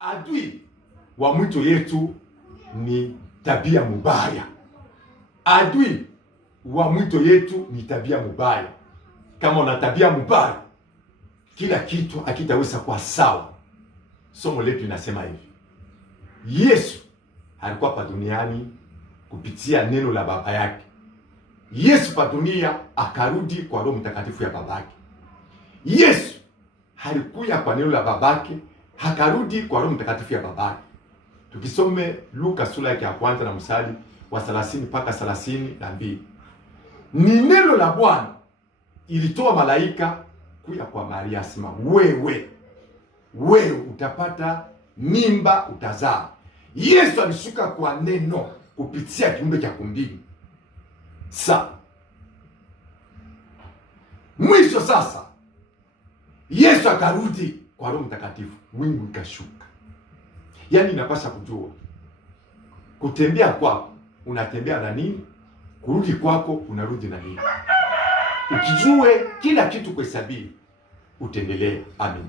Adui wa mwito yetu ni tabia mubaya. Adui wa mwito yetu ni tabia mubaya. Kama una tabia mubaya, kila kitu hakitaweza kuwa sawa. Somo letu linasema hivi: Yesu alikuwa pa duniani kupitia neno la baba yake. Yesu pa dunia akarudi kwa Roho Mtakatifu ya babake. Yesu alikuja kwa neno la babake, akarudi kwa Roho Mtakatifu ya babake. Tukisome Luka sura ya kwanza na mstari wa 30 mpaka 32. Ni neno la Bwana ilitoa malaika kuja kwa Maria, asema wewe utapata mimba, utazaa. Yesu alishuka kwa neno kupitia kiumbe cha kumbini. Mwisho sasa Yesu akarudi kwa Roho Mtakatifu, wingu ikashuka. Yaani inapaswa kujua kutembea kwako unatembea na nini, kurudi kwako unarudi na nini. Ukijue kila kitu kwa sabili, utendelee. Amen.